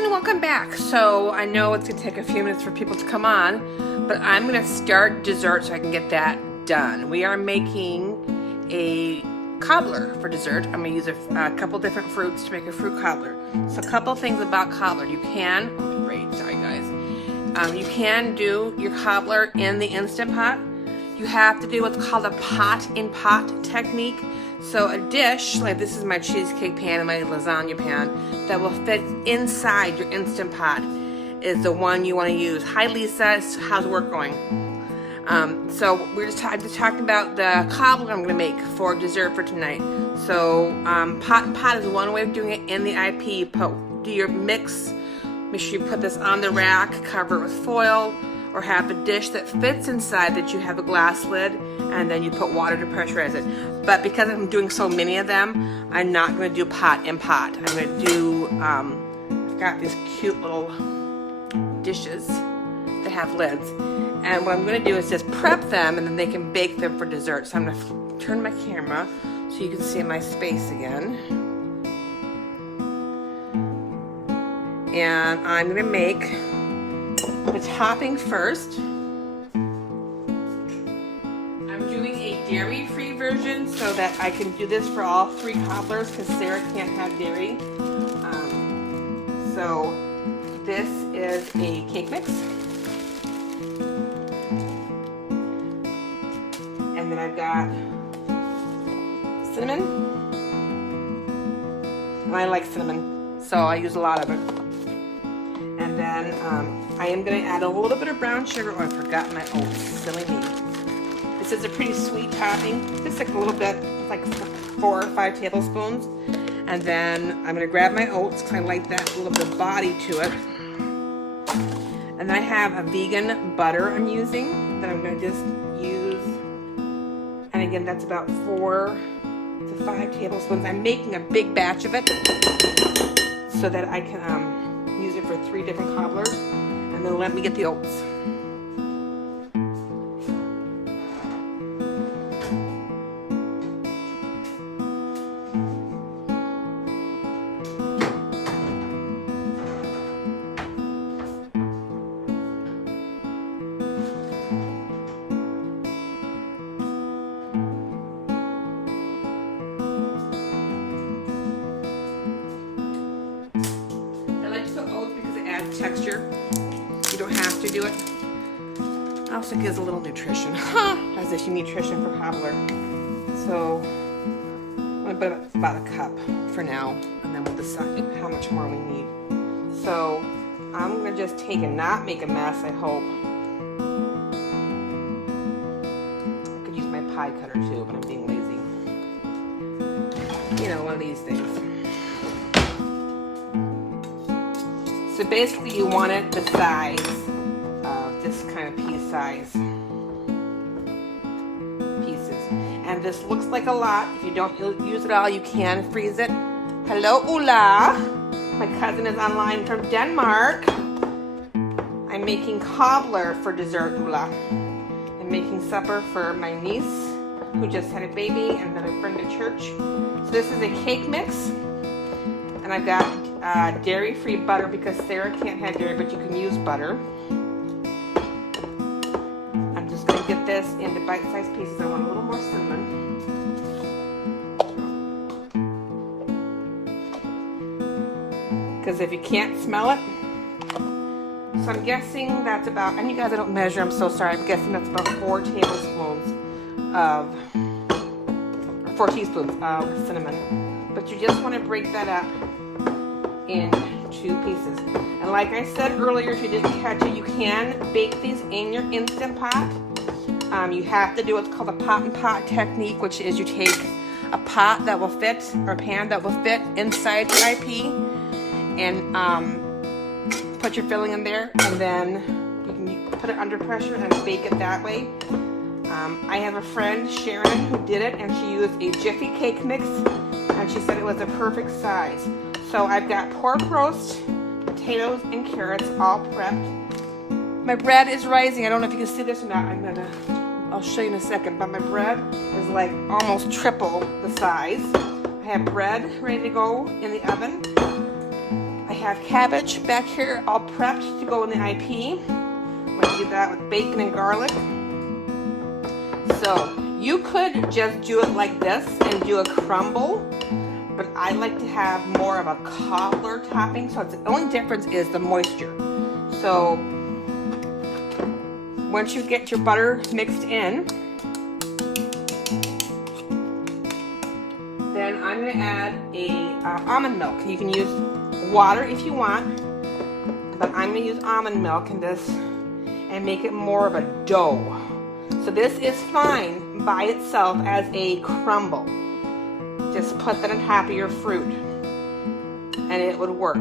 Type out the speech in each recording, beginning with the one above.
everyone, welcome back. So I know it's gonna take a few minutes for people to come on, but I'm gonna start dessert so I can get that done. We are making a cobbler for dessert. I'm gonna use a couple different fruits to make a fruit cobbler. So a couple things about cobbler. You can, sorry guys. You can do your cobbler in the Instant Pot. You have to do what's called a pot-in-pot technique. So a dish, like this is my cheesecake pan and my lasagna pan, that will fit inside your Instant Pot is the one you want to use. Hi Lisa, how's work going? So I'm just talking about the cobbler I'm going to make for dessert for tonight. So pot and pot is one way of doing it in the IP. Do your mix, make sure you put this on the rack, cover it with foil, or have a dish that fits inside that you have a glass lid, and then you put water to pressurize it. But because I'm doing so many of them, I'm not going to do pot in pot. I'm going to do, I've got these cute little dishes that have lids. And what I'm going to do is just prep them, and then they can bake them for dessert. So I'm going to turn my camera so you can see my space again. And I'm going to make the topping first. I'm doing a dairy-free version so that I can do this for all three cobblers because Sarah can't have dairy. So this is a cake mix. And then I've got cinnamon. And I like cinnamon, so I use a lot of it. And then I am going to add a little bit of brown sugar. Oh, I forgot my oats. Silly me. This is a pretty sweet topping. Just like a little bit, like 4 or 5 tablespoons. And then I'm going to grab my oats because I like that little bit of body to it. And then I have a vegan butter I'm using that I'm going to just use. And again, that's about 4 to 5 tablespoons. I'm making a big batch of it so that I can use it for 3 different cobblers, and then let me get the oats. Texture. You don't have to do it. It also gives a little nutrition. As if you need nutrition for cobbler. So I'm going to put about a cup for now, and then we'll decide how much more we need. So I'm going to just take and not make a mess, I hope. I could use my pie cutter too, but I'm being lazy. You know, one of these things. So basically you want it the size of this kind of piece size pieces. And this looks like a lot. If you don't use it all, you can freeze it. Hello, Ulla. My cousin is online from Denmark. I'm making cobbler for dessert, Ulla. I'm making supper for my niece who just had a baby and then a friend at church. So this is a cake mix. And I've got dairy-free butter because Sarah can't have dairy, but you can use butter. I'm just going to get this into bite-sized pieces. I want a little more cinnamon. Because if you can't smell it, so I'm guessing that's about, and you guys, I don't measure, I'm so sorry, I'm guessing that's about 4 tablespoons of, or 4 teaspoons of cinnamon. But you just want to break that up in 2 pieces. And like I said earlier, if you didn't catch it, you can bake these in your Instant Pot. You have to do what's called a pot and pot technique, which is you take a pot that will fit, or a pan that will fit inside your IP, and put your filling in there, and then you can put it under pressure and bake it that way. I have a friend, Sharon, who did it, and she used a Jiffy cake mix, and she said it was a perfect size. So I've got pork roast, potatoes, and carrots all prepped. My bread is rising. I don't know if you can see this or not. I'll show you in a second, but my bread is like almost triple the size. I have bread ready to go in the oven. I have cabbage back here all prepped to go in the IP. I'm going to do that with bacon and garlic. So you could just do it like this and do a crumble, but I like to have more of a cobbler topping. So the only difference is the moisture. So once you get your butter mixed in, then I'm going to add a almond milk. You can use water if you want, but I'm going to use almond milk in this and make it more of a dough. So this is fine by itself as a crumble. Just put that on top of your fruit and it would work.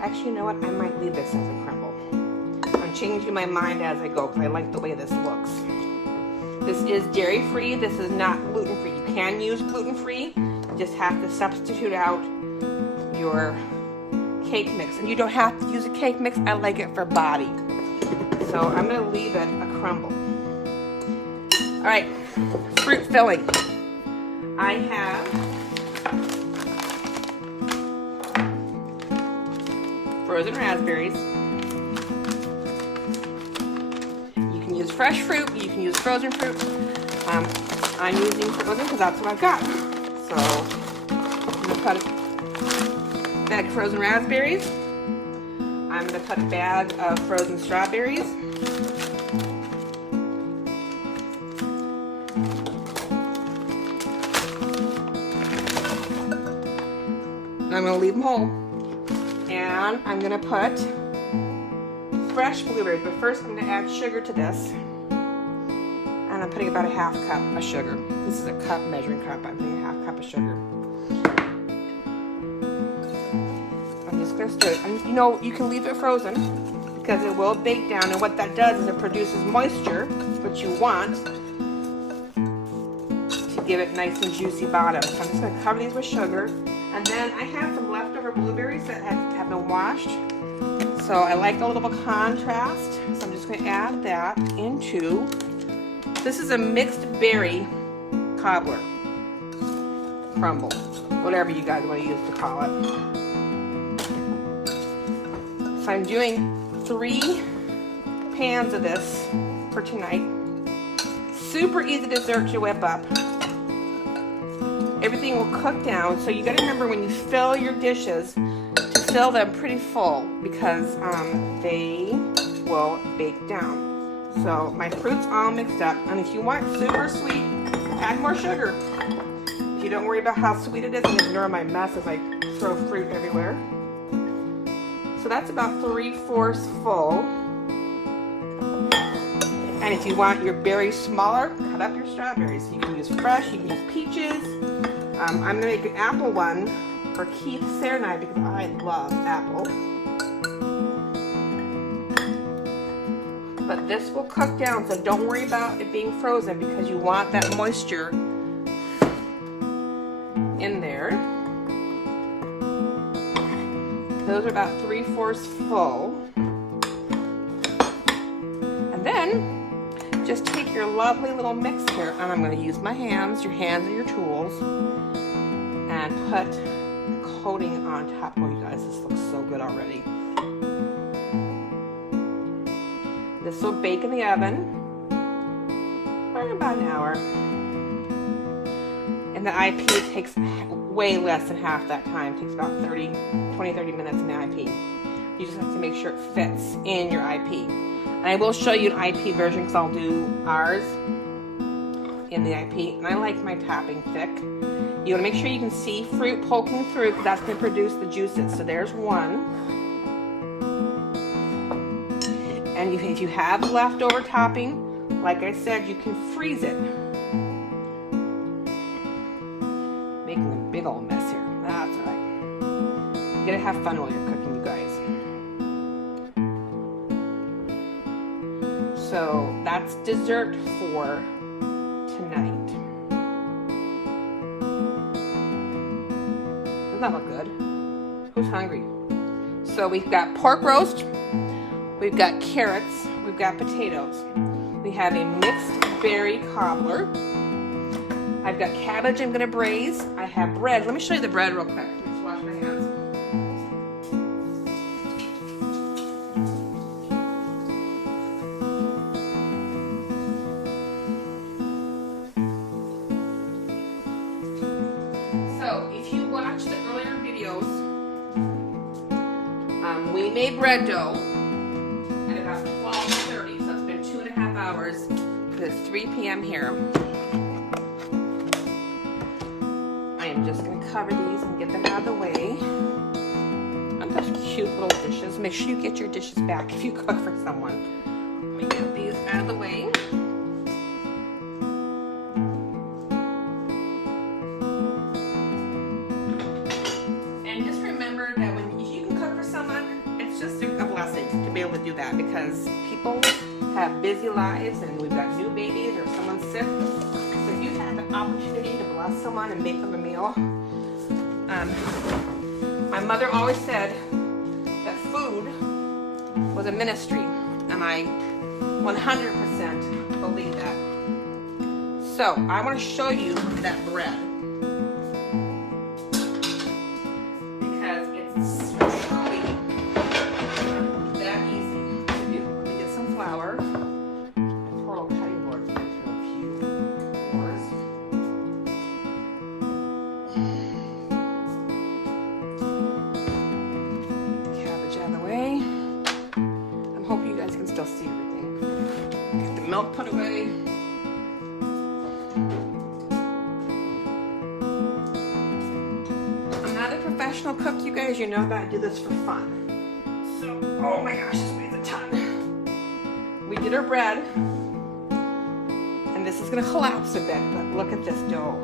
Actually, you know what? I might leave this as a crumble. I'm changing my mind as I go because I like the way this looks. This is dairy-free. This is not gluten-free. You can use gluten-free. You just have to substitute out your cake mix. And you don't have to use a cake mix. I like it for body. So I'm going to leave it a crumble. All right, fruit filling. I have frozen raspberries. You can use fresh fruit, you can use frozen fruit. I'm using frozen because that's what I've got. So I'm going to put a bag of frozen raspberries. I'm going to put a bag of frozen strawberries. And I'm going to leave them whole. And I'm going to put fresh blueberries, but first I'm going to add sugar to this. And I'm putting about a half cup of sugar. This is a cup, measuring cup. I'm putting a half cup of sugar. I'm just going to stir it. And you know, you can leave it frozen because it will bake down. And what that does is it produces moisture, which you want, to give it nice and juicy bottom. So I'm just going to cover these with sugar. And then I have some leftover blueberries that have been washed. So I like a little bit of contrast. So I'm just going to add that into, this is a mixed berry cobbler crumble, whatever you guys want to use to call it. So I'm doing 3 pans of this for tonight. Super easy dessert to whip up. Everything will cook down, so you got to remember when you fill your dishes to fill them pretty full because they will bake down. So my fruit's all mixed up, and if you want super sweet, add more sugar. If you don't worry about how sweet it is, and ignore my mess as I throw fruit everywhere. So that's about 3/4 full. And if you want your berries smaller, cut up your strawberries. You can use fresh, you can use peaches. I'm going to make an apple one for Keith, Sarah, and I because I love apple. But this will cook down, so don't worry about it being frozen because you want that moisture in there. Those are about 3/4 full. And then just take your lovely little mix here, and I'm going to use my hands. Your hands are your tools. And put a coating on top. Oh, you guys, this looks so good already. This will bake in the oven for about an hour. And the IP takes way less than half that time. It takes about 20-30 minutes in the IP. You just have to make sure it fits in your IP. And I will show you an IP version because I'll do ours in the IP. And I like my topping thick. You want to make sure you can see fruit poking through because that's going to produce the juices. So there's one. And if you have leftover topping, like I said, you can freeze it. Making a big old mess here. That's all right. You gotta have fun while you're cooking, you guys. So that's dessert for tonight. Doesn't that look good? Who's hungry? So we've got pork roast, we've got carrots, we've got potatoes. We have a mixed berry cobbler. I've got cabbage I'm gonna braise. I have bread. Let me show you the bread real quick. Let me just wash my hands. So, if you watched the earlier videos, we made bread dough at about 12:30, so it's been 2.5 hours, because it's 3 p.m. here. I am just going to cover these and get them out of the way. And those cute little dishes. Make sure you get your dishes back if you cook for someone. Let me get these out of the way. And just remember that if you can cook for someone, it's just a blessing to be able to do that, because people have busy lives and we've got new babies or someone's sick. So if you have the opportunity to bless someone and make them a meal. My mother always said that food was a ministry, and I 100% believe that. So I want to show you that bread, because it's truly that easy to do. Let me get some flour. My portable cutting board's been through a few wars. Cabbage out of the way. I'm hoping you guys can still see everything. Get the milk put away. I'm not a professional cook, you guys. You know that I do this for fun. So, oh my gosh, this weighs a ton. We did our bread, and this is going to collapse a bit, but look at this dough.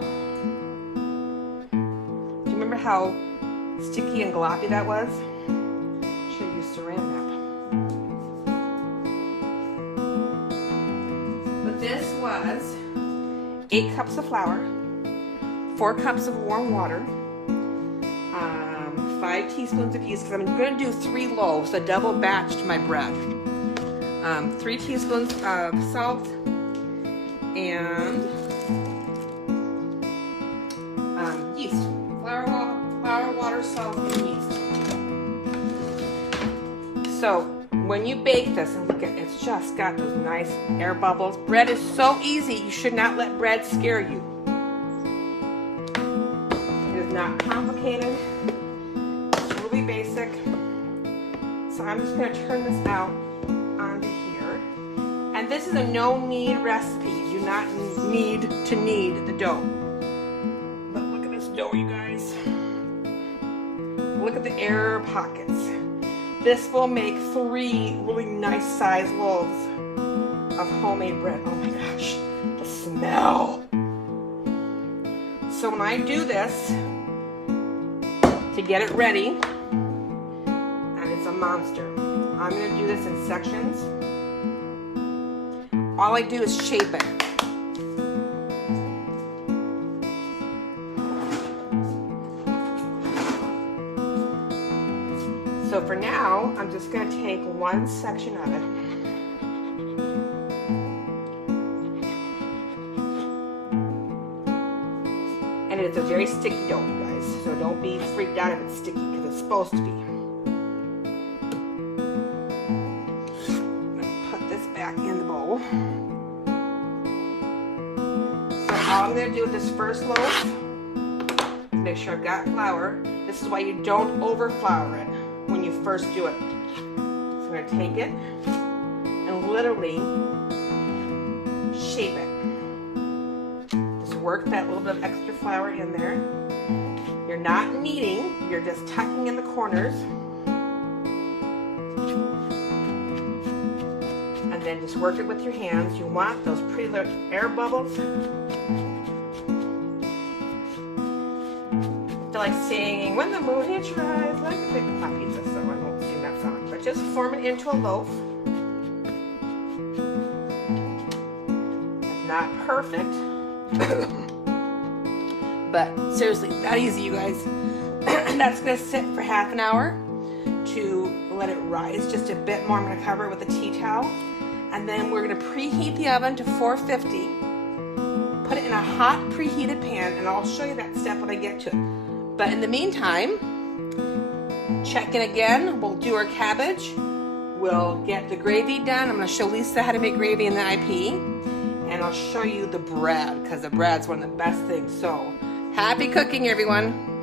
Do you remember how sticky and gloppy that was? Should have used saran wrap. But this was 8 cups of flour, 4 cups of warm water, 5 teaspoons of yeast, because I'm going to do 3 loaves, a double batched my bread. 3 teaspoons of salt, and yeast. Flour, water, salt, and yeast. So when you bake this, and look at it's just got those nice air bubbles. Bread is so easy. You should not let bread scare you. It is not complicated. It's really basic. So I'm just going to turn this out onto here. And this is a no-knead recipe. You do not need to knead the dough. But look at this dough, you guys. Look at the air pockets. This will make 3 really nice sized loaves of homemade bread. Oh my gosh, the smell. So when I do this to get it ready, and it's a monster, I'm going to do this in sections. All I do is shape it. So for now, I'm just going to take one section of it. And it's a very sticky dough, you guys. So don't be freaked out if it's sticky, because it's supposed to be. I'm going to put this back in the bowl. So all I'm going to do with this first loaf, make sure I've got flour. This is why you don't over flour it when you first do it. So I'm going to take it and literally shape it. Just work that little bit of extra flour in there. You're not kneading, you're just tucking in the corners. And then just work it with your hands. You want those pretty little air bubbles. Like singing, when the moon hits your eyes, like a big pop pizza, so I won't sing that song. But just form it into a loaf. It's not perfect. But seriously, that easy, you guys. That's going to sit for half an hour to let it rise just a bit more. I'm going to cover it with a tea towel. And then we're going to preheat the oven to 450. Put it in a hot preheated pan, and I'll show you that step when I get to it. But in the meantime, check in again. We'll do our cabbage. We'll get the gravy done. I'm going to show Lisa how to make gravy in the IP. And I'll show you the bread, because the bread's one of the best things. So Happy cooking, everyone.